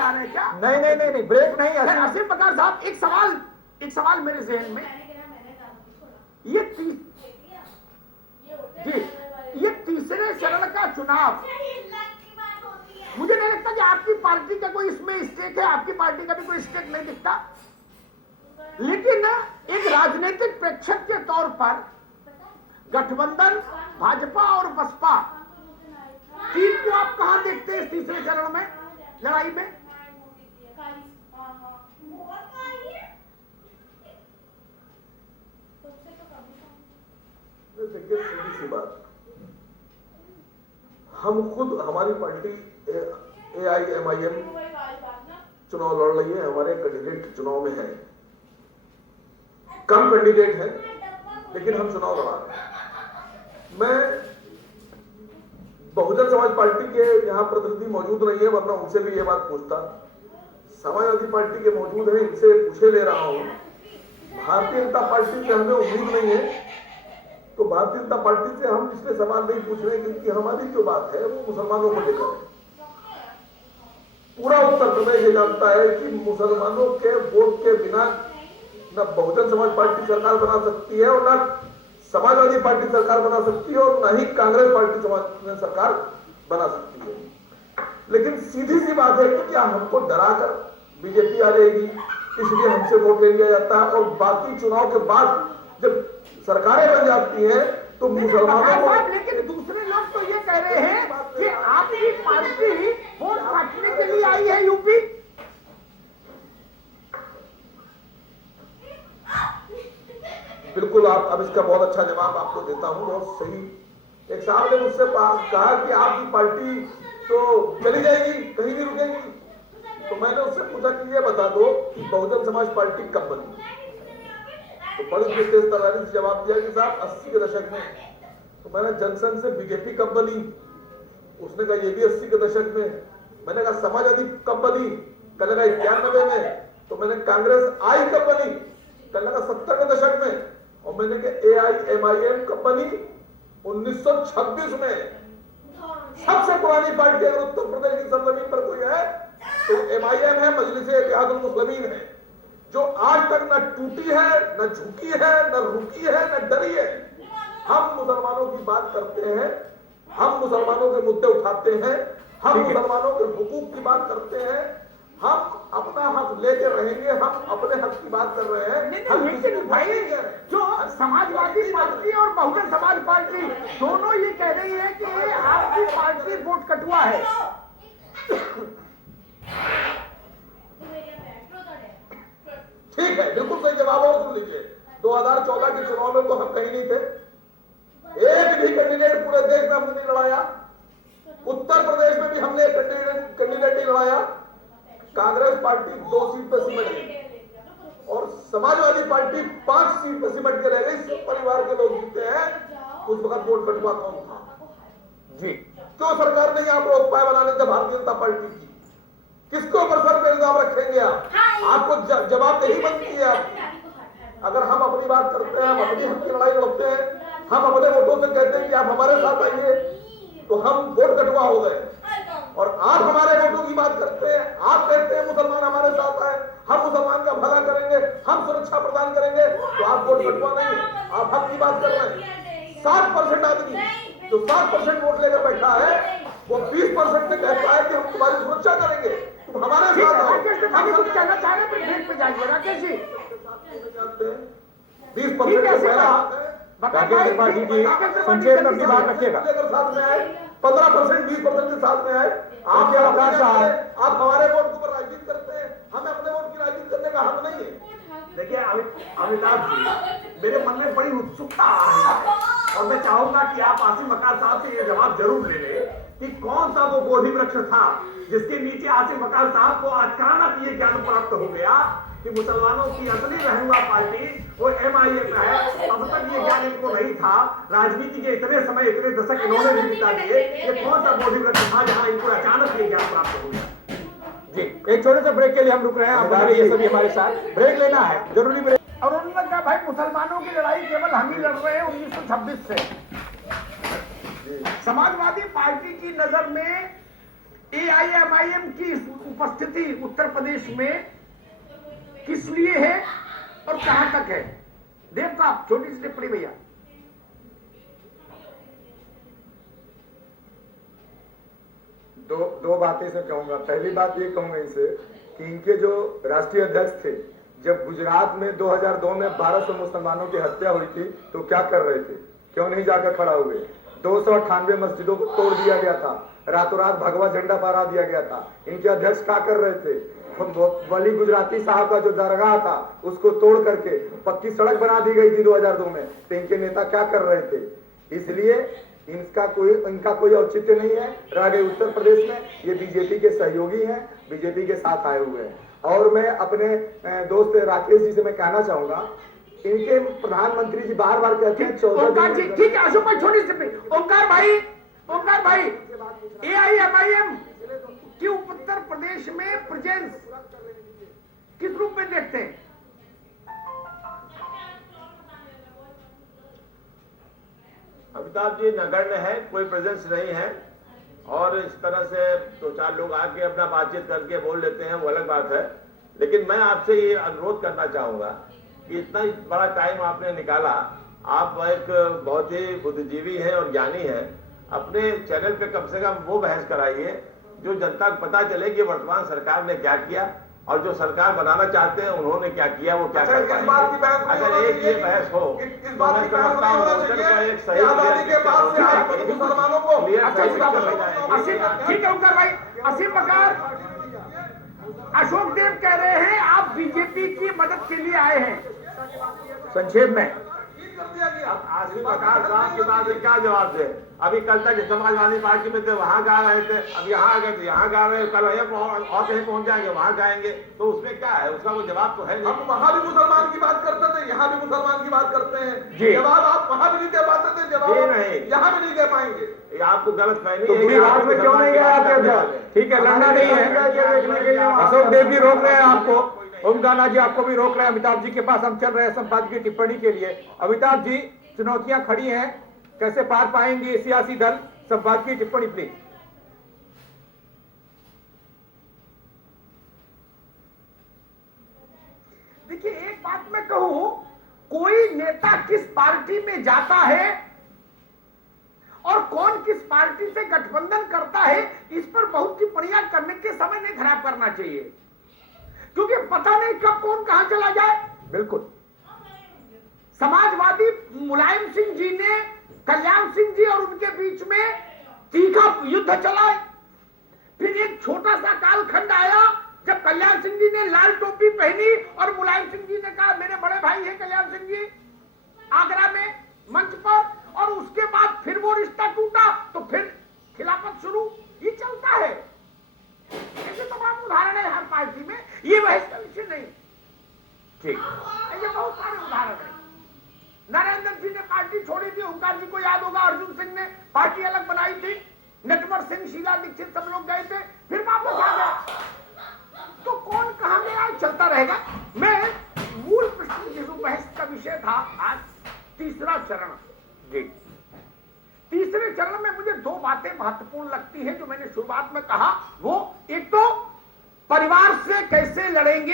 चाह रहे हैं क्या? नहीं, ब्रेक नहीं। असीम बकार साहब, एक सवाल मेरे जहन में, ये तीसरे चरण का चुनाव, मुझे नहीं लगता कि आपकी पार्टी का कोई इसमें स्टेक है, आपकी पार्टी का भी कोई स्टेक नहीं दिखता, लेकिन एक राजनीतिक प्रेक्षक के तौर पर गठबंधन भाजपा और बसपा तीन को आप कहां देखते हैं इस तीसरे चरण में लड़ाई में? देखिए, सीधी सी बात, हम खुद, हमारी पार्टी AIMIM चुनाव लड़ रही है, हमारे कैंडिडेट चुनाव में है, कम कैंडिडेट है लेकिन हम चुनाव लड़ा रहे हैं। मैं बहुजन समाज पार्टी के यहां प्रतिनिधि मौजूद नहीं है, वरना उनसे भी ये बात पूछता। समाजवादी पार्टी के मौजूद है, इनसे पूछे ले रहा हूं। भारतीय जनता पार्टी से हमें उम्मीद नहीं है, तो भारतीय जनता पार्टी से हम इसलिए सवाल नहीं पूछ रहे क्योंकि हमारी जो बात है वो मुसलमानों को लेकर है। पूरा उत्तर प्रदेश ये जानता है कि मुसलमानों के वोट के बिना न बहुजन समाज पार्टी सरकार बना सकती है और न समाजवादी पार्टी सरकार बना सकती है और न ही कांग्रेस पार्टी समाज सरकार बना सकती है। लेकिन सीधी सी बात है कि क्या हमको डराकर बीजेपी आ रहेगी इसलिए हमसे वोट ले लिया जाता है, और बाकी चुनाव के बाद जब सरकारें बन जाती हैं तो मुसलमानों को। लेकिन दूसरे लोग तो ये कह रहे हैं कि आपकी पार्टी वोट काटने के लिए आई है यूपी। बिल्कुल, आप अब इसका बहुत अच्छा जवाब आपको देता हूं, बहुत सही। एक साहब ने मुझसे कहा कि आपकी पार्टी तो चली जाएगी, कहीं नहीं रुकेगी, तो मैंने उससे पूछा कि ये बता दो कि बहुजन समाज पार्टी कब बनी? तो बड़ी तेज तर्रारी से जवाब दिया कि साहब 80 के दशक में। तो मैंने जनसंघ से बीजेपी कब बनी? उसने कहा ये भी 80 के दशक में। मैंने कहा समाजवादी कब बनी? कहने लगा 91 में। तो मैंने कांग्रेस आई कब बनी? कहने लगा 70 के दशक में। और मैंने कहा AIMIM कब बनी? 1926 में। सबसे पुरानी पार्टी अगर उत्तर प्रदेश की सरजमीन पर कोई है तो MIM है, मजलिस-ए-इत्तेहादुल मुस्लिमीन है, जो आज तक न टूटी है, न झुकी है, न रुकी है, न डरी है। हम मुसलमानों की बात करते हैं, हम मुसलमानों के मुद्दे उठाते हैं, हम मुसलमानों के हुकूक की बात करते हैं, हम अपना हक लेके रहेंगे, हम अपने हक की बात कर रहे हैं। हम लेकिन भाई जो समाजवादी पार्टी और बहुजन समाज पार्टी दोनों ये कह रही है कि आपकी पार्टी वोट कटुआ है। ठीक है, बिल्कुल सही जवाब और सुन लीजिए। 2014 के चुनाव में तो हम कहीं नहीं थे, एक भी कैंडिडेट पूरे देश में हमने नहीं लड़ाया, उत्तर प्रदेश में भी हमने कैंडिडेट नहीं लड़ाया। कांग्रेस पार्टी 2 सीट पर सिमट गई और समाजवादी पार्टी 5 सीट पर सिमट के रह गई। सिख परिवार के लोग जीते हैं, उस वक्त वोट कटवा कौन था जी? क्यों सरकार ने यहाँ पर उपाय बनाने थे भारतीय जनता पार्टी की? किसके ऊपर सर पे इल्जाम रखेंगे आप? आपको जवाबदेही बनती है आप। अगर हम अपनी बात करते हैं, हम अपनी हक की लड़ाई लड़ते हैं, हम अपने वोटों से कहते हैं कि आप हमारे साथ आइए, तो हम वोट कटवा हो गए। और आप हमारे वोटों की बात करते हैं, आप कहते हैं मुसलमान हमारे साथ आए, हम मुसलमान का भला करेंगे, हम सुरक्षा प्रदान करेंगे, तो आप वोट कटवा नहीं है, आप हक की बात कर रहे हैं। 60% आदमी जो 60% वोट लेकर बैठा है वो 20% में कहता है कि हम तुम्हारी सुरक्षा करेंगे, तुम हमारे साथ आओ। हम कुछ कहना चाह रहे हैं, ब्रेक पे जाएंगे राकेश जी। 20% का पहला हाथ है, संक्षेप में अपनी बात रखिएगा। साथ में आए 15%, 20% के साथ में आए। आप आप हमारे वोट के ऊपर राजनीति करते हैं, हमें अपने वोट की राजनीति करने का हक नहीं है। देखिए अमिताभ जी, मेरे मन में बड़ी उत्सुकता आ रही है और मैं चाहूंगा कि आप आसिम बकार साहब से ये जवाब जरूर ले लें कि कौन सा वो बोधि वृक्ष था जिसके नीचे आसिम बकार साहब को अचानक ये ज्ञान प्राप्त हो गया कि मुसलमानों की असली रहनुमा पार्टी वो MIM है। अब तक ये ज्ञान इनको नहीं था। राजनीति के इतने समय, इतने दशक इन्होंने भी बिता दिए, ये कौन सा बोधि वृक्ष था जहां इनको अचानक ये ज्ञान प्राप्त हो गया? जी, एक छोटे से ब्रेक के लिए हम रुक रहे हैं। आप ये सभी हमारे साथ ब्रेक लेना है, जरूरी ब्रेक। और उन्होंने कहा भाई मुसलमानों की लड़ाई केवल हम ही लड़ रहे हैं 1926 से। समाजवादी पार्टी की नजर में एआईएमआईएम की उपस्थिति उत्तर प्रदेश में किस लिए है और कहां तक है? देव साहब, छोटी सी टिप्पणी भैया। दो बातें से कहूंगा। पहली बात ये कहूंगा इनसे कि इनके जो राष्ट्रीय अध्यक्ष थे, जब गुजरात में 2002 में 1200 मुसलमानों की हत्या हुई थी तो क्या कर रहे थे? क्यों नहीं जाकर खड़ा हुए? 298 मस्जिदों को तोड़ दिया गया था, रातों रात भगवा झंडा फहरा दिया गया था। इनके अध्यक्ष क्या कर रहे थे? वली गुजराती साहब का जो दरगाह था उसको तोड़ करके पक्की सड़क बना दी गई थी 2002 में। तो इनके नेता क्या कर रहे थे? इसलिए इनका कोई औचित्य नहीं है। रह गए उत्तर प्रदेश में, ये बीजेपी के सहयोगी हैं, बीजेपी के साथ आए हुए हैं। और मैं अपने दोस्त राकेश जी से मैं कहना चाहूंगा, इनके प्रधानमंत्री जी बार बार कहते हैं 14 दिन। ठीक है, अशोक भाई छोटी सी। ओंकार भाई, एआईएमआईएम की उत्तर प्रदेश में प्रेजेंस किस रूप में देखते हैं? अमिताभ जी नगण्य है, कोई प्रेजेंस नहीं है। और इस तरह से दो चार लोग आके अपना बातचीत करके बोल लेते हैं, वो अलग बात है। लेकिन मैं आपसे ये अनुरोध करना चाहूंगा कि इतना बड़ा टाइम आपने निकाला, आप एक बहुत ही बुद्धिजीवी हैं और ज्ञानी हैं, अपने चैनल पे कम से कम वो बहस कराइए जो जनता को पता चले कि वर्तमान सरकार ने क्या किया और जो सरकार बनाना चाहते हैं उन्होंने क्या किया, वो क्या कर पाएंगे। अगर एक ये बहस हो इस बात की बहस नहीं होना चाहिए कि आजादी के बाद से आज तक मुसलमानों को ठीक है ओंकार भाई। असीम बकार, अशोक देव कह रहे हैं आप बीजेपी की मदद के लिए आए हैं। संक्षेप में आसिफ बकार साहब के बाद क्या जवाब दे? अभी कल तक समाजवादी पार्टी में थे, वहां गा रहे थे, अब यहाँ आ गए तो यहाँ गा रहे, कल और कहीं पहुंच जाएंगे, वहां गाएंगे, तो उसमें क्या है? उसका कोई जवाब तो है नहीं। हम वहां भी मुसलमान की बात करते थे, यहाँ भी मुसलमान की बात करते हैं। जवाब आप वहां भी नहीं दे पाते थे, जवाब यहाँ भी नहीं दे पाएंगे। ये आपको गलत फहमी तो गुजरात में क्यों नहीं गया आपके अध्यक्ष? ठीक है, लड़ना नहीं है। अशोक देव जी रोक रहे हैं आपको, ओमकाना जी आपको भी रोक रहे हैं। अमिताभ जी के पास हम चल रहे हैं संपादकीय टिप्पणी के लिए। अमिताभ जी, चुनौतियां खड़ी हैं, कैसे पार पाएंगे सियासी दल? संपादकीय टिप्पणी प्लीज। देखिए, एक बात मैं कहूं, कोई नेता किस पार्टी में जाता है और कौन किस पार्टी से गठबंधन करता है, इस पर बहुत टिप्पणियां करने के समय नहीं खराब करना चाहिए, क्योंकि पता नहीं कब कौन कहां चला जाए। बिल्कुल। समाजवादी मुलायम सिंह जी ने कल्याण सिंह जी और उनके बीच में तीखा युद्ध चला। फिर एक छोटा सा कालखंड आया जब कल्याण सिंह जी ने लाल टोपी पहनी और मुलायम सिंह जी ने कहा मेरे बड़े भाई हैं कल्याण सिंह जी, आगरा में मंच पर, और उसके बाद फिर वो रिश्ता टूटा तो फिर खिलाफत शुरू। ये चलता है, ऐसे तमाम उदाहरण है हर पार्टी में, ये बहस का विषय नहीं। ठीक, ऐसे बहुत सारे उदाहरण है। नरेंद्र सिंह ने पार्टी छोड़ी थी, ओंकार जी को याद होगा, अर्जुन सिंह ने पार्टी अलग बनाई थी, नटवर सिंह, शीला दीक्षित सब लोग गए थे, फिर वापस आ गए। तो कौन कहां गया, चलता रहेगा। मैं मूल प्रश्न जिस बहस का विषय था आज, तीसरा चरण। जी, तीसरे चरण में मुझे दो बातें महत्वपूर्ण लगती है जो मैंने शुरुआत में कहा। वो एक तो परिवार से कैसे लड़ेंगे